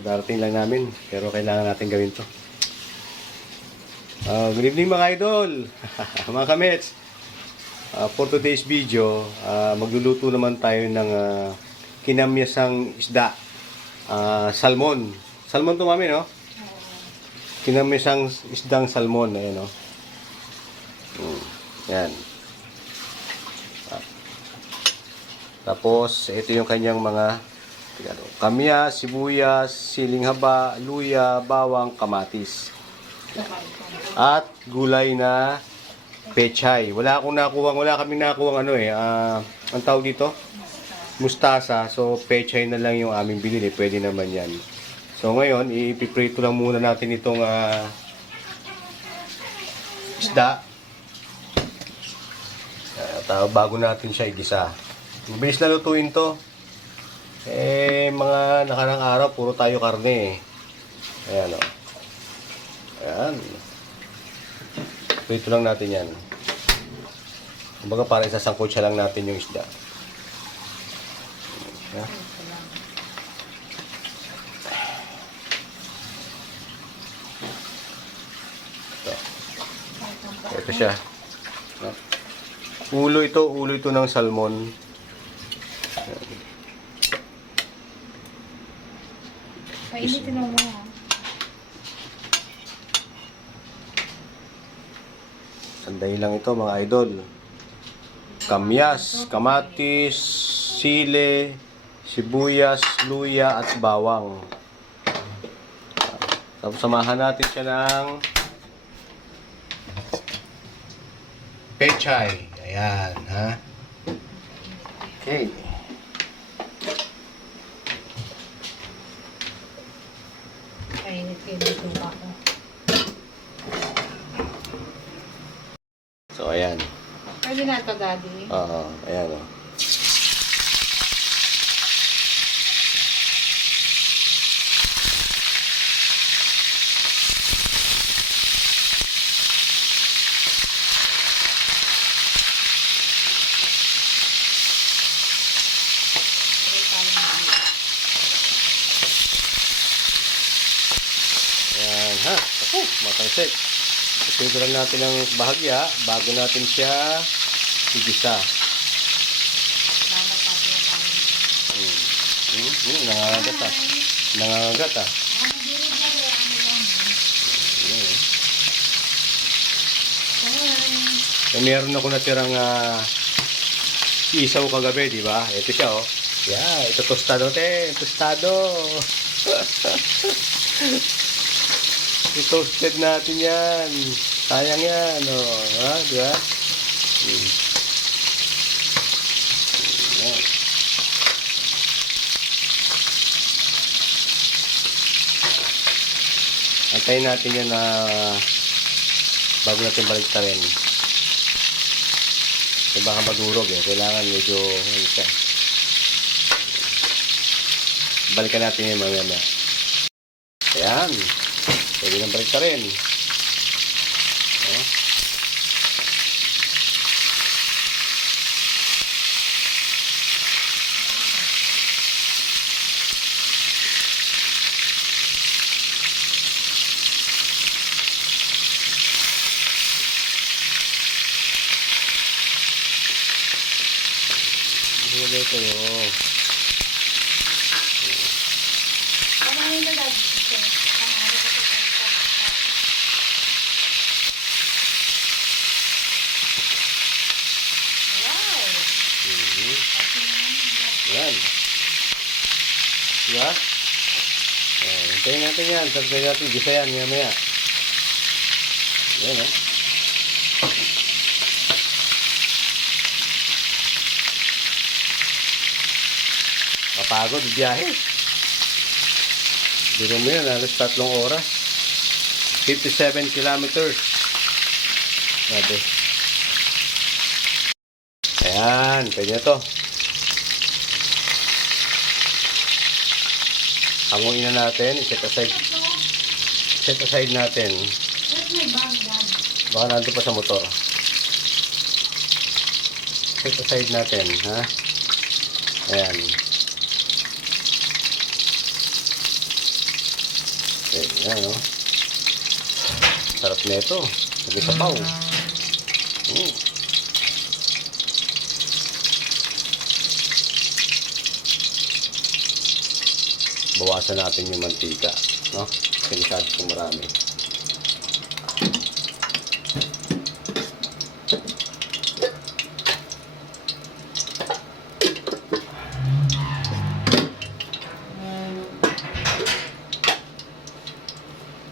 Kadarating lang namin. Pero kailangan natin gawin to. Good evening mga idol. Mga kamets. For today's video, magluluto naman tayo ng kinamyasang isda. Salmon. Salmon to mami, no? Kinamyasang isdang salmon. Ayan, no? Yan. Tapos, ito yung kanyang mga kamyas, sibuyas, siling haba, luya, bawang, kamatis. At gulay na pechay. Wala kaming nakuha ang tawag dito? Mustasa. So, pechay na lang yung aming binili. Pwede naman yan. So, ngayon, ipiprito lang muna natin itong isda. Bago natin siya igisa. Mabilis na lutuin to. Mga nakarang araw, puro tayo karne. Ayan, o. Ayan. Prito lang natin yan. Kumbaga parang isasangkot siya lang natin yung isda. Ayan. Ito siya. Ulo ito ng salmon. Painitin mo muna. Sandali lang ito mga idol. Kamyas, kamatis, sile, sibuyas, luya at bawang. Tapos samahan natin siya ng pechay. Ayan, ha? Okay. Painit kayo dito ako. So, ayan. Pwede na ito, Daddy. Oo, ayan o. Ayan, ha? Ako, matalsik. Ito lang natin ng bahagya bago natin siya igisa. Nangangagat ah. Nangangagat ah. Meron ako natirang isaw kagabi, di ba? Ito siya oh. Yeah, ito tostado te, tostado. I-toasted natin yan. Sayang yan, oh. Ha, di ba? Yan. Antayin natin yan na bago natin baliktarin. Kasi baka madurog eh. Kailangan medyo siya. Balikan natin yan mamaya. Ayan. Pwede nang baliktarin. Huli kayo. Kumain na, Daddy. Yan. Diba? Hintayin natin yan. Sabihin natin, gisa yan, maya. Yan, Kapagod, biyahe. Biro mo yan, alas 3 oras. 57 kilometers. Sabi. Ayan, pwede na to. Hanguin na natin, set aside natin. Where's my bag, Daddy? Baka nandun pa sa motor. Set aside natin, ha? Ayan. Yan, no? Sarap nito. Sabi sabaw. Bawasan natin yung mantika, no? Kasi masyado pong marami.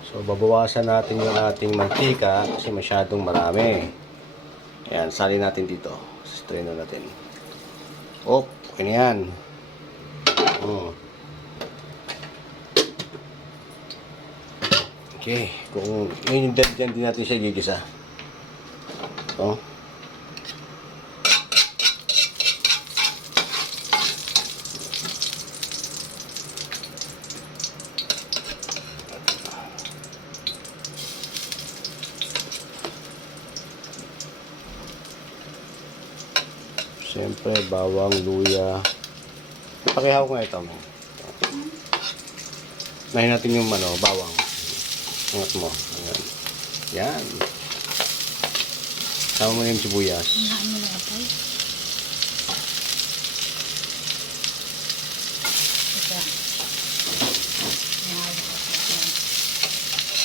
So, babawasan natin yung ating mantika kasi masyadong marami. Ayan, salin natin dito. Strainer natin. Okay na yan. Okay, kung ngayon dyan din natin siya gigisa. Ito. Siyempre, bawang, luya. Pakihaw nga ito. Nahin natin yung bawang. Angat mo. Ayan. Yan. Sama mo na yung sibuyas. Inahan mo na ito. Ito.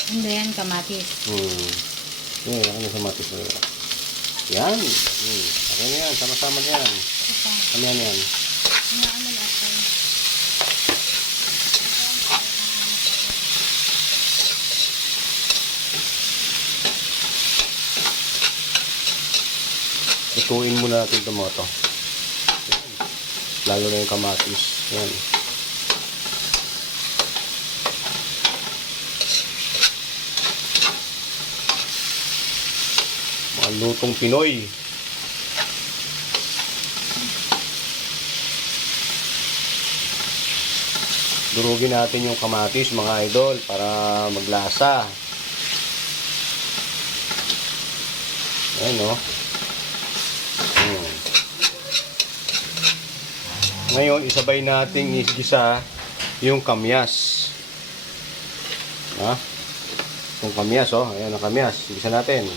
And then, kamatis. Yan, ako na kamatis na yan. Yan. Okay na yan. Sama-sama na yan. Ito. Ano yan yan? Inahan mo na ito. Ituin muna natin ito mga to. Lalo na yung kamatis. Yan. Mga lutong Pinoy. Durugin natin yung kamatis mga idol para maglasa. Ayan, no? Ngayon, isabay nating igisa yung kamyas. Ha? Yung kamyas, oh. Ayan ang kamyas. Igisa natin.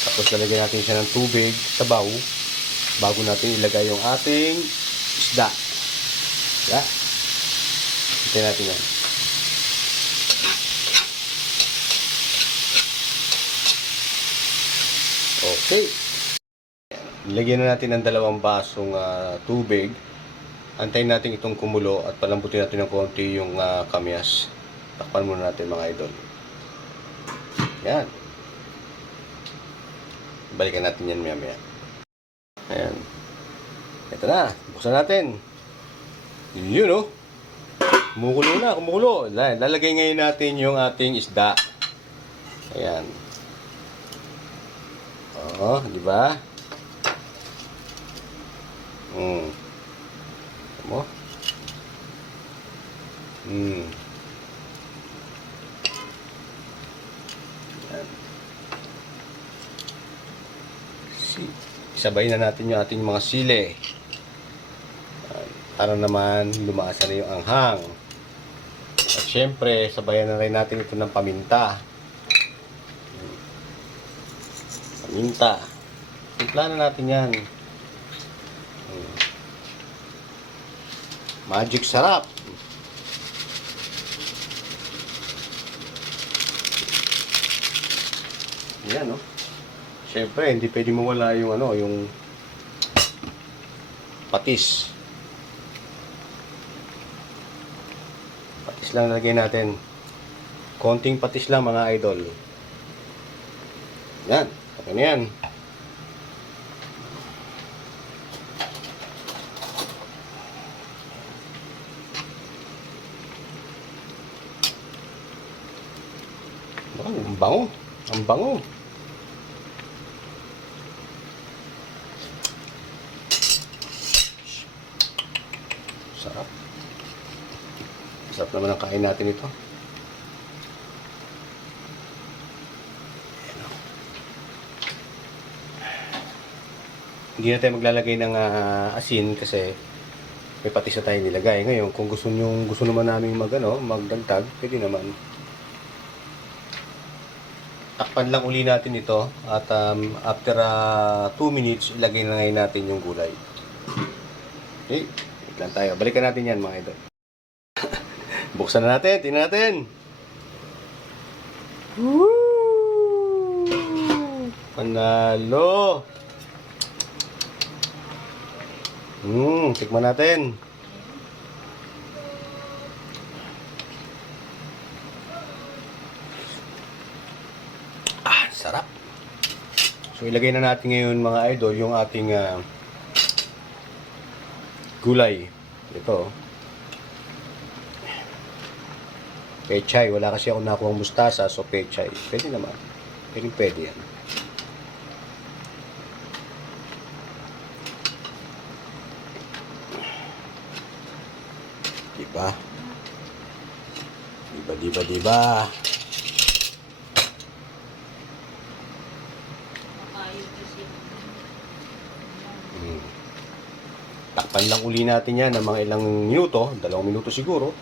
Tapos lalagyan natin siya ng tubig, sabaw, bago natin ilagay yung ating isda. Yeah. Hintayin natin yan. Okay. Ilagyan na natin ng 2 basong tubig. Antayin natin itong kumulo at palambutin natin ng konti yung kamyas. Takpan muna natin mga idol. Yan. Balikan natin yan maya-maya. Ayan. Ito na. Buksan natin. Yun, oh. Kumukulo na. Kumukulo. Lalagay ngayon natin yung ating isda. Ayan. Oo. Di ba? Mo? Ayan. Isabay na natin yung ating mga sili. Para naman lumasa na yung anghang. At syempre, sabayan na rin natin ito ng paminta. Paminta. Timpla na natin yan. Magic sarap. Yan, no? Siyempre, hindi pwede mawala yung yung patis. Patis lang lagay natin. Konting patis lang mga idol. Yan, okay na yan. Wow, ang bango. Ang bango. Sarap. Sarap naman ang kain natin ito. Ayan, oh. Hindi na tayo maglalagay ng asin kasi may patis na tayo nilagay. Ngayon, kung gusto naman namin magdagdag, pwede naman. Takpan lang uli natin ito at after 2 minutes, ilagay na ngayon natin yung gulay. Okay, wait lang tayo. Balikan natin yan mga idol. Buksan na natin, tingnan natin. Woo! Panalo! Tikman natin. Sarap. So, ilagay na natin ngayon mga idol yung ating gulay. Ito. Pechay. Wala kasi ako nakuha mustasa, so pechay. Pwede naman. Pwede yan. Diba? Diba? Takpan lang uli natin yan ng mga ilang minuto, 2 minuto siguro.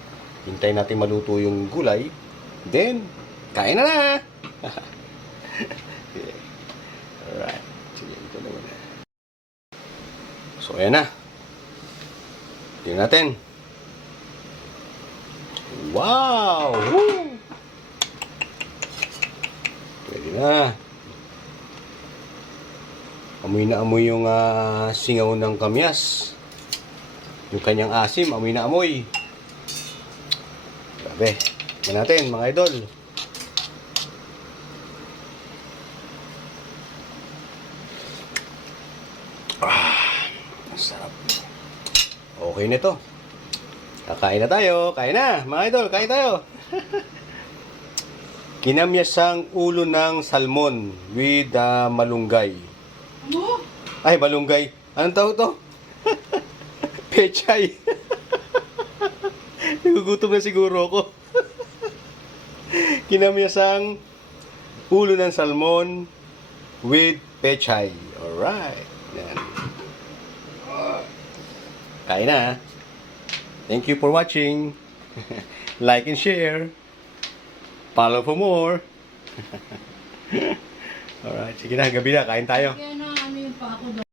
Hintayin natin maluto yung gulay. Then, kain na na! Okay. Alright. Sige, ito na muna. So, ayan na. Tingnan natin. Wow! Woo! Pwede na. Amoy na amoy yung singaw ng kamyas. Yung kanyang asim, amoy na amoy. Grabe. Tingnan natin mga idol. Sarap. Okay na to. Kakain na tayo. Kain na mga idol, kain tayo. Kinamyasang ulo ng salmon with malunggay. Ano? Ay, malunggay. Anong tawag to? Pechay. Nagugutom na siguro ako. Kinamyasang ulo ng salmon with pechay. Alright. Yan. Kain na. Thank you for watching. Like and share. Follow for more. Alright. Sige na, gabi na. Kain tayo. Kaya na ano yung pa ako